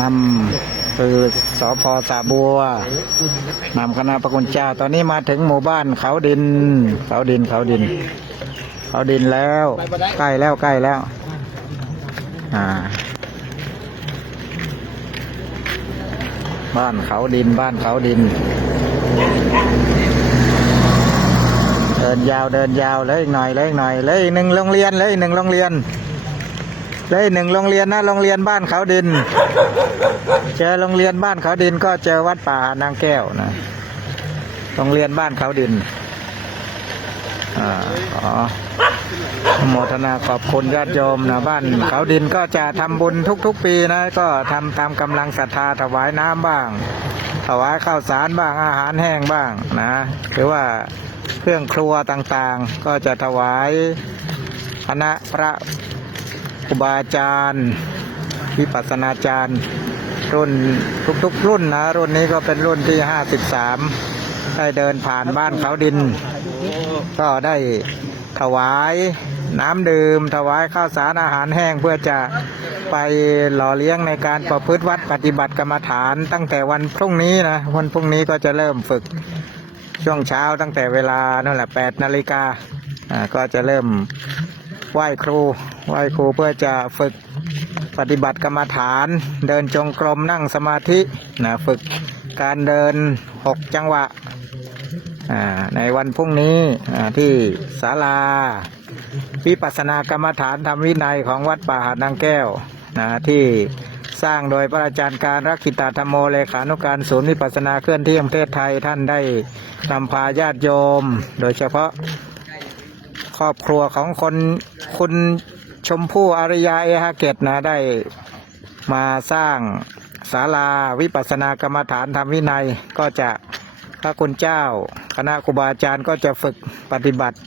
นำคือสอพอสาบัวนำคณะประคุณเจ้า ตอนนี้มาถึงหมู่บ้านเขาดิน เขาดินเขาดิน เขาดินแล้วใกล้แล้วใกล้แล้ว อ่า บ้านเขาดินบ้านเขาดิน เดินยาวเดินยาวเลยอีกหน่อยเลยอีกหน่อยเลยอีกหนึ่งโรงเรียนเลยอีกหนึ่งโรงเรียน เลยหนึ่งโรงเรียนนะโรงเรียนบ้านเขาดิน เจอโรงเรียนบ้านเขาดินก็เจอวัดป่านางแก้วนะโรงเรียนบ้านเขาดินอ่าขอโมทนาขอบคุณญาติโยมนะบ้านเขาดินก็จะทำบุญทุกๆปีนะ ก็ทำตามกำลังศรัทธาถวายน้ำบ้าง ถวายข้าวสารบ้างอาหารแห้งบ้างนะหรือว่าเครื่องครัวต่างๆ ก็จะถวายคณะพระ ครูบาอาจารย์ วิปัสนาจารย์ รุ่นทุกๆ รุ่นนะ รุ่นนี้ก็เป็นรุ่นที่53ได้เดินผ่านบ้านเขาดิน ก็ได้ถวายน้ำดื่ม ถวายข้าวสารอาหารแห้งเพื่อจะไปหล่อเลี้ยงในการประพฤติวัดปฏิบัติกรรมฐาน ตั้งแต่วันพรุ่งนี้นะวันพรุ่งนี้ก็จะเริ่มฝึกช่วงเช้าตั้งแต่เวลานั่นแหละ8นาฬิกาก็จะเริ่ม ไหว้ครูไหว้ครูเพื่อจะฝึกปฏิบัติกรรมฐาน เดินจงกรมนั่งสมาธินะฝึกการเดินหกจังหวะในวันพรุ่งนี้ที่ศาลาวิปัสสนากรรมฐานธรรมวินัยของวัดป่าหาดนางแก้วนะที่สร้างโดยพระอาจารย์การรักขิตาธรรมโมเลขานุการศูนย์วิปัสสนาเคลื่อนที่ประเทศไทยท่านได้นำพาญาติโยม โดยเฉพาะ ครอบครัวของคนคุณชมพู่อารยาเอฮาเกตนะได้มาสร้างศาลาวิปัสสนากรรมฐานธรรมวินัยก็จะพระคุณเจ้า คณะครูบาอาจารย์ก็จะฝึกปฏิบัติ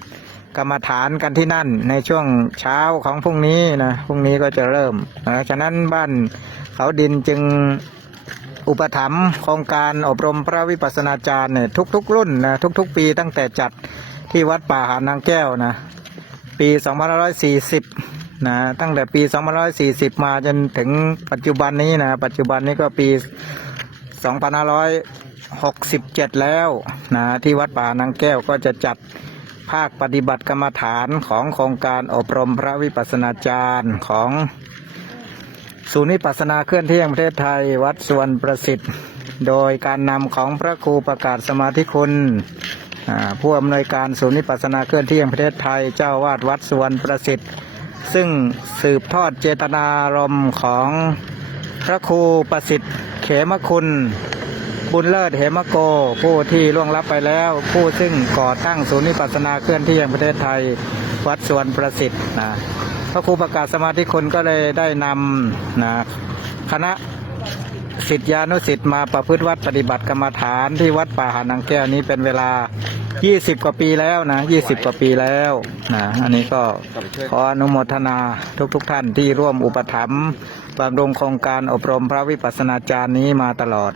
กรรมฐานกันที่นั่นในช่วงเช้าของพรุ่งนี้นะพรุ่งนี้ก็จะเริ่มนะฉะนั้นบ้านเขาดินจึงอุปถัมภ์โครงการอบรมพระวิปัสสนาจารย์เนี่ยทุก ๆ รุ่นนะทุก ๆ ปีตั้งแต่จัด ที่วัดป่าหานางแก้วนะ ปี2540นะตั้งแต่ปี2540 มาจนถึงปัจจุบันนี้นะปัจจุบันนี้ก็ปี2567 แล้วนะที่วัดป่านางแก้วก็จะจัดภาคปฏิบัติกรรมฐานของโครงการอบรมพระวิปัสสนาจารย์ของศูนย์วิปัสสนาเคลื่อนที่แห่งประเทศไทยวัดสวนประสิทธิ์ โดยการนำของพระครูประกาศสมาธิคุณ ผู้อำนวยการศูนย์วิปัสสนาเคลื่อนที่แห่งประเทศไทยเจ้าวาดวัดสวนประสิทธิ์ ซึ่งสืบทอดเจตนารมณ์ของพระครูประสิทธิ์ เขมคุณ บุญเลิศเหมโก ผู้ที่ล่วงลับไปแล้ว ผู้ซึ่งก่อตั้งศูนย์วิปัสสนาเคลื่อนที่แห่งประเทศไทย วัดสวนประสิทธิ์นะพระครูประกาศสมาธิคุณก็เลยได้นำนะคณะศิษยานุศิษย์มาประพฤติวัดปฏิบัติกรรมฐานที่วัดป่าหานังแก้วนี้เป็นเวลา ยี่สิบกว่าปีแล้วนะยี่สิบกว่าปีแล้วนะอันนี้ก็ขออนุโมทนาทุกๆทท่านที่ร่วมอุปถัมภ์บำรุงโครงการอบรมพระวิปัสสนาจารย์นี้มาตลอด